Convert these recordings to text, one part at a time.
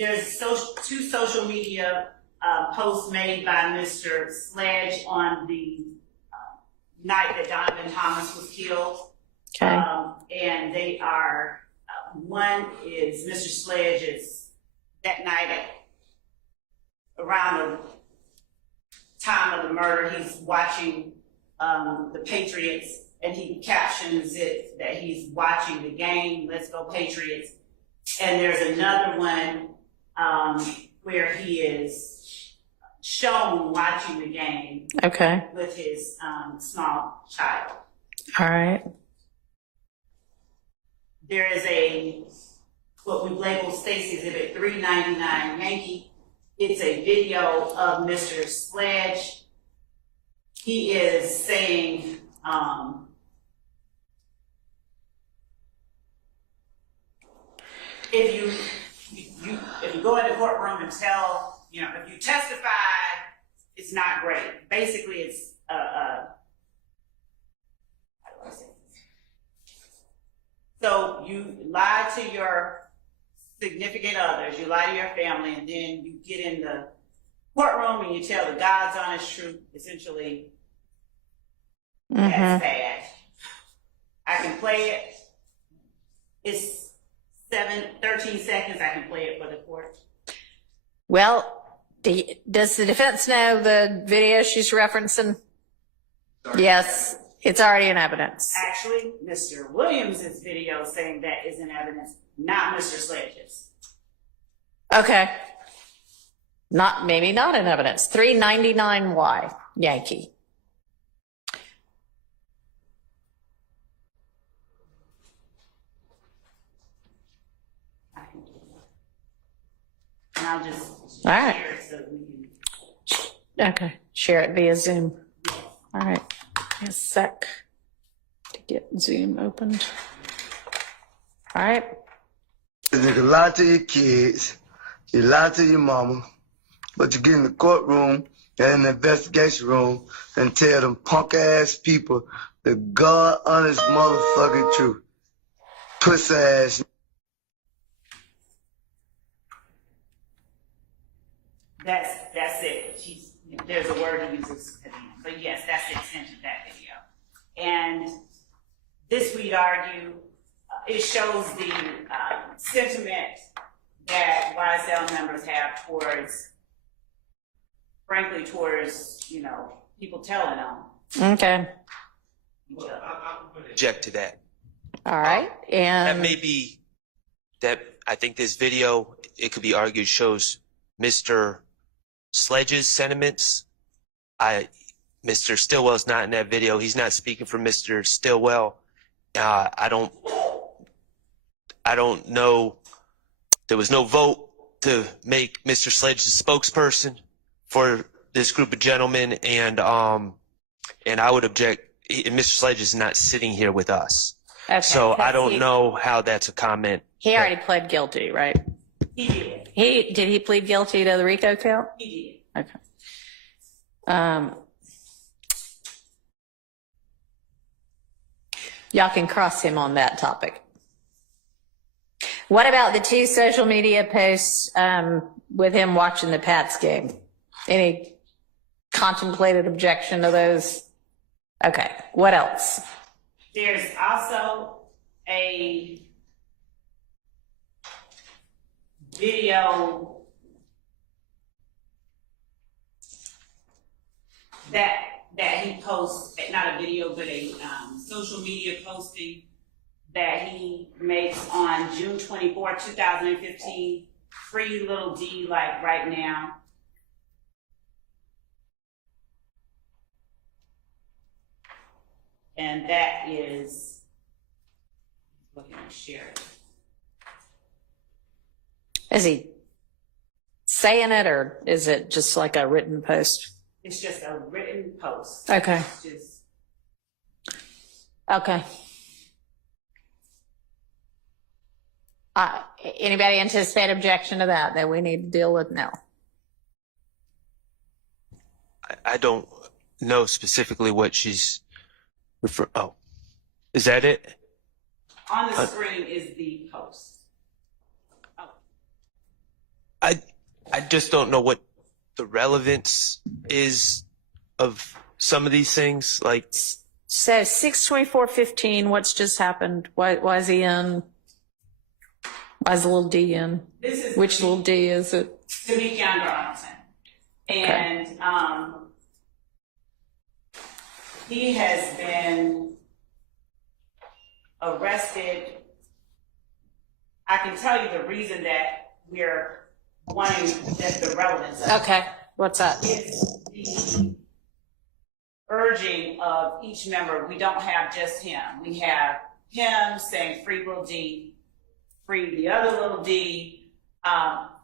There's two social media posts made by Mr. Sledge on the night that Donovan Thomas was killed. Okay. And they are, one is Mr. Sledge is that night around the time of the murder, he's watching the Patriots, and he captions it that he's watching the game, Let's Go Patriots. And there's another one where he is shown watching the game Okay. with his small child. All right. There is what we labeled Stacy Exhibit 399 Yankee. It's a video of Mr. Sledge. He is saying, if you go in the courtroom and tell, if you testify, it's not great. Basically, it's how do I say this? So you lie to your significant others, you lie to your family, and then you get in the courtroom and you tell the God's honest truth. Essentially, that's bad. I can play it. It's 13 seconds. I can play it for the court. Well, does the defense know the video she's referencing? Yes, it's already in evidence. Actually, Mr. Williams' video saying that is in evidence, not Mr. Sledge's. Okay. Maybe not in evidence. 399Y, Yankee. And I'll just All right. share it so we can. Okay. Share it via Zoom. All right. A sec to get Zoom opened. All right. You can lie to your kids, you lie to your mama, but you get in the courtroom and in the investigation room and tell them punk ass people the God honest motherfucking truth. Pussy ass. That's it. There's a word he uses at the end. But yes, that's the extent of that video. And this, we'd argue, it shows the sentiment that YSL members have towards, frankly, towards, people telling them. Okay. Object to that. All right. And That may be that I think this video, it could be argued, shows Mr. Sledge's sentiments. Mr. Stillwell's not in that video. He's not speaking for Mr. Stillwell. I don't know. There was no vote to make Mr. Sledge the spokesperson for this group of gentlemen, and I would object. And Mr. Sledge is not sitting here with us, okay, so I don't know how that's a comment. He already pled guilty, right? He did. Did he plead guilty to the RICO count? He Okay. Y'all can cross him on that topic. What about the two social media posts with him watching the Pats game? Any contemplated objection to those? Okay. What else? There's also a video that he posts, not a video, but a social media posting that he makes on June 24, 2015, free Lil D, like right now. And that is, looking to share it. Is he saying it, or is it just like a written post? It's just a written post. Okay. It's just, Okay. Anybody anticipate objection to that we need to deal with now? I don't know specifically what she's referring. Oh, is that it? on the screen is the post. Oh. I just don't know what the relevance is of some of these things. Like, So 6/24/15, what's just happened? Why is he in? Why is Lil D in? This is Which Lil D is it? Damekion Garlington. And he has been arrested. I can tell you the reason that we're wanting the relevance of Okay, what's that? it's the urging of each member. We don't have just him. We have him saying free Lil D, free the other Lil D,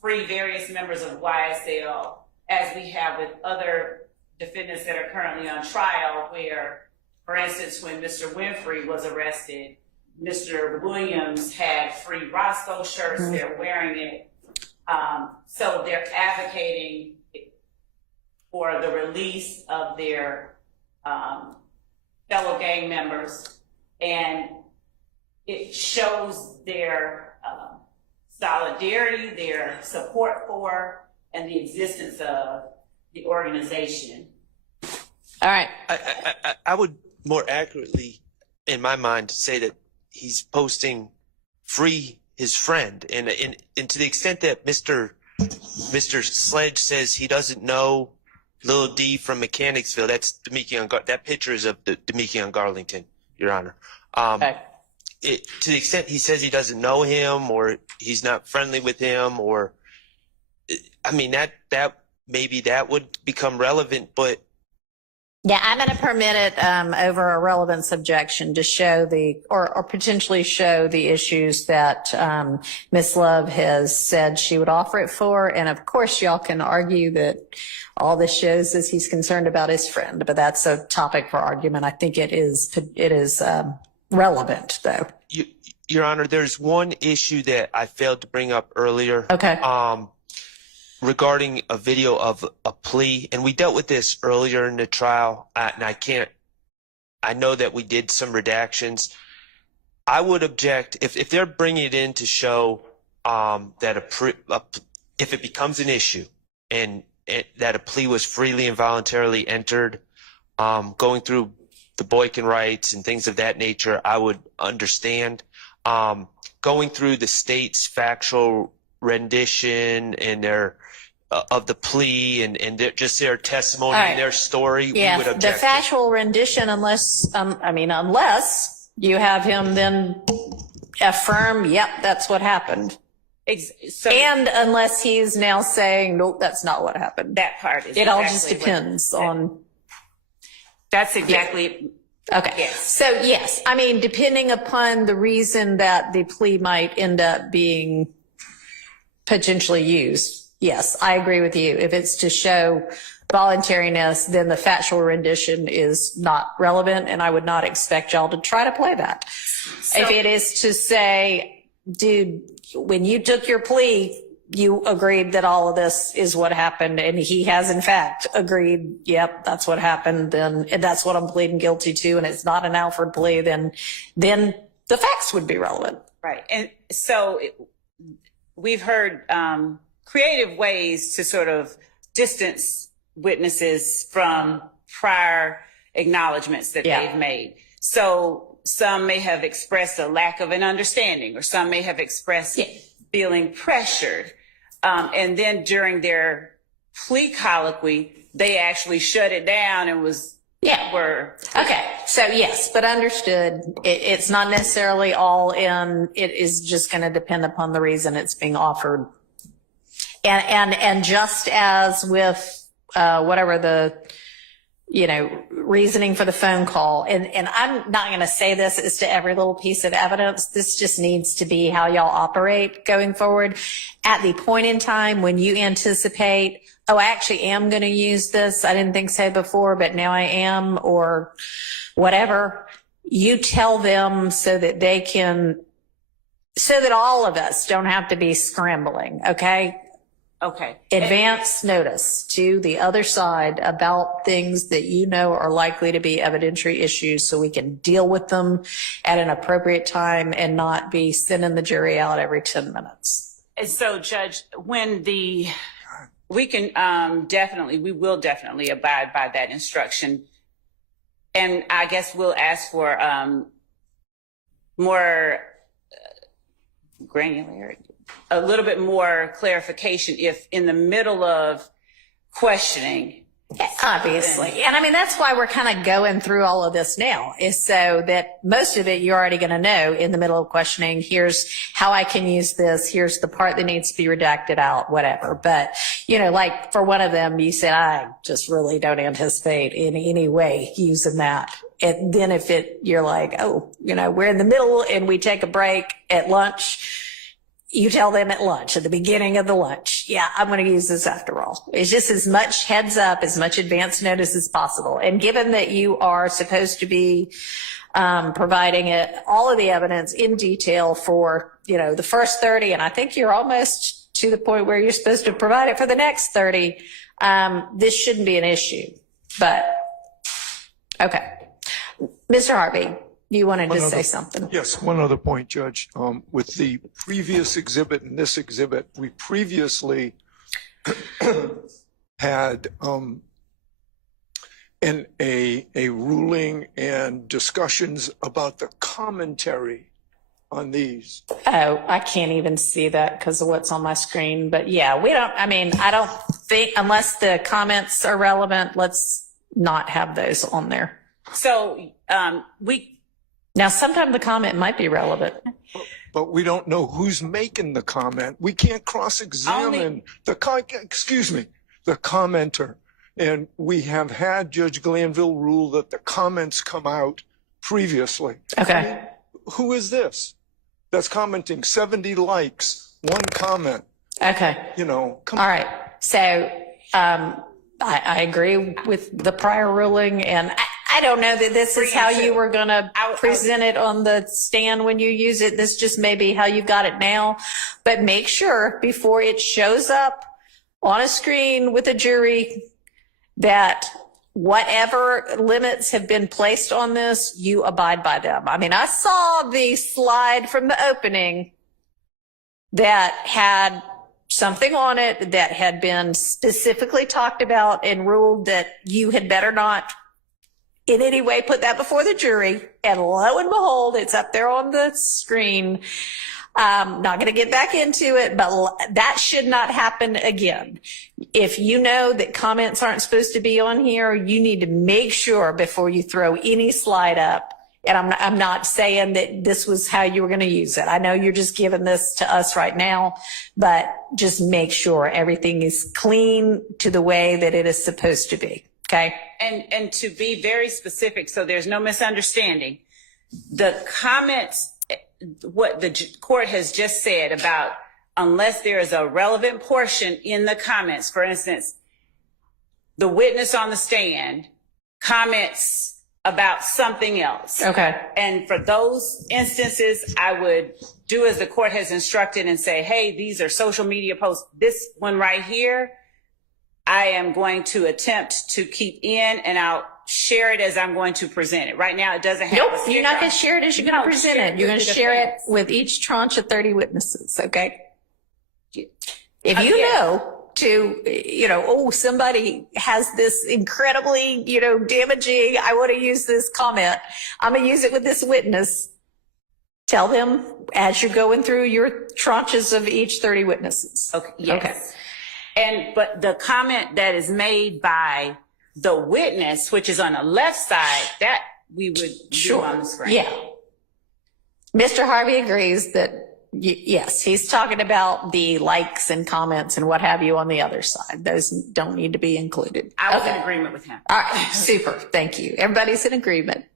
free various members of YSL, as we have with other defendants that are currently on trial, where, for instance, when Mr. Winfrey was arrested, Mr. Williams had free Roscoe shirts, they're wearing it. So they're advocating for the release of their fellow gang members, and it shows their solidarity, their support for, and the existence of the organization. All right. I would more accurately, in my mind, say that he's posting free his friend, and to the extent that Mr. Sledge says he doesn't know Lil D from Mechanicsville, that's Damekion. That picture is of the Damekion Garlington, Your Honor. Okay. To the extent he says he doesn't know him, or he's not friendly with him, or I mean that maybe that would become relevant, but Yeah, I'm going to permit it over a relevance objection to show or potentially show the issues that Ms. Love has said she would offer it for. And of course, y'all can argue that all this shows is he's concerned about his friend, but that's a topic for argument. I think it is relevant, though. Your Honor, there's one issue that I failed to bring up earlier. Okay. Regarding a video of a plea, and we dealt with this earlier in the trial, and I know that we did some redactions. I would object if they're bringing it in to show that if it becomes an issue and that a plea was freely and voluntarily entered, going through the Boykin rights and things of that nature, I would understand. Going through the state's factual rendition and their of the plea and just their testimony and their story, we would object. The factual rendition, unless you have him then affirm, yep, that's what happened. And unless he's now saying, nope, that's not what happened. That part is it all just depends on. That's exactly. Okay. Yes. So yes, I mean, depending upon the reason that the plea might end up being potentially used. Yes, I agree with you. If it's to show voluntariness, then the factual rendition is not relevant, and I would not expect y'all to try to play that. If it is to say, dude, when you took your plea, you agreed that all of this is what happened, and he has in fact agreed, yep, that's what happened, then and that's what I'm pleading guilty to, and it's not an Alfred plea, then the facts would be relevant. Right. And so we've heard creative ways to sort of distance witnesses from prior acknowledgments that they've made. So some may have expressed a lack of an understanding, or some may have expressed feeling pressured. And then during their plea colloquy, they actually shut it down and okay. So yes, but understood. It's not necessarily all in. It is just going to depend upon the reason it's being offered. And just as with whatever the reasoning for the phone call, and I'm not going to say this as to every little piece of evidence. This just needs to be how y'all operate going forward. At the point in time when you anticipate, oh, I actually am going to use this. I didn't think so before, but now I am, or whatever. You tell them so that all of us don't have to be scrambling. Okay. Okay. Advance notice to the other side about things that are likely to be evidentiary issues, so we can deal with them at an appropriate time and not be sending the jury out every 10 minutes. And so, Judge, when the We can we will definitely abide by that instruction. And I guess we'll ask for more granularity, a little bit more clarification if in the middle of questioning. Obviously. And I mean, that's why we're kind of going through all of this now, is so that most of it you're already going to know in the middle of questioning. Here's how I can use this. Here's the part that needs to be redacted out, whatever. But, you know, like for one of them, you said, I just really don't anticipate in any way using that. And then if you're like, oh, you know, we're in the middle and we take a break at lunch, you tell them at lunch, at the beginning of the lunch, yeah, I'm going to use this after all. It's just as much heads up, as much advance notice as possible. And given that you are supposed to be providing all of the evidence in detail for, you know, the first 30, and I think you're almost to the point where you're supposed to provide it for the next 30, this shouldn't be an issue. But, okay. Mr. Harvey. You wanted to say something. Yes, one other point, Judge. With the previous exhibit and this exhibit, we previously had a ruling and discussions about the commentary on these. Oh, I can't even see that because of what's on my screen. But yeah, I don't think, unless the comments are relevant, let's not have those on there. So Now, sometimes the comment might be relevant. But we don't know who's making the comment. We can't cross-examine the commenter. And we have had Judge Glanville rule that the comments come out previously. Okay. I mean, who is this that's commenting? 70 likes, one comment. Okay. You know, come All on. right. So I agree with the prior ruling, and I don't know that this is how you were going to present it on the stand when you use it. This just may be how you've got it now. But make sure before it shows up on a screen with a jury that whatever limits have been placed on this, you abide by them. I mean, I saw the slide from the opening that had something on it that had been specifically talked about and ruled that you had better not in any way put that before the jury. And lo and behold, it's up there on the screen. Not going to get back into it, but that should not happen again. If you know that comments aren't supposed to be on here, you need to make sure before you throw any slide up. And I'm not saying that this was how you were going to use it. I know you're just giving this to us right now, but just make sure everything is clean to the way that it is supposed to be. Okay. And to be very specific, so there's no misunderstanding, the comments, what the court has just said about unless there is a relevant portion in the comments, for instance, the witness on the stand comments about something else. Okay. And for those instances, I would do as the court has instructed and say, hey, these are social media posts. This one right here, I am going to attempt to keep in, and I'll share it as I'm going to present it. Right now, it doesn't have Nope, you're not going to share it as you're going to present it. You're going to share it with each tranche of 30 witnesses, okay? If you know oh, somebody has this incredibly, damaging, I want to use this comment, I'm going to use it with this witness. Tell them as you're going through your tranches of each 30 witnesses. Okay. Yes. Okay. But the comment that is made by the witness, which is on the left side, that we would do on the screen. Yeah. Mr. Harvey agrees that, yes, he's talking about the likes and comments and what have you on the other side. Those don't need to be included. I was in agreement with him. All right. Super. Thank you. Everybody's in agreement.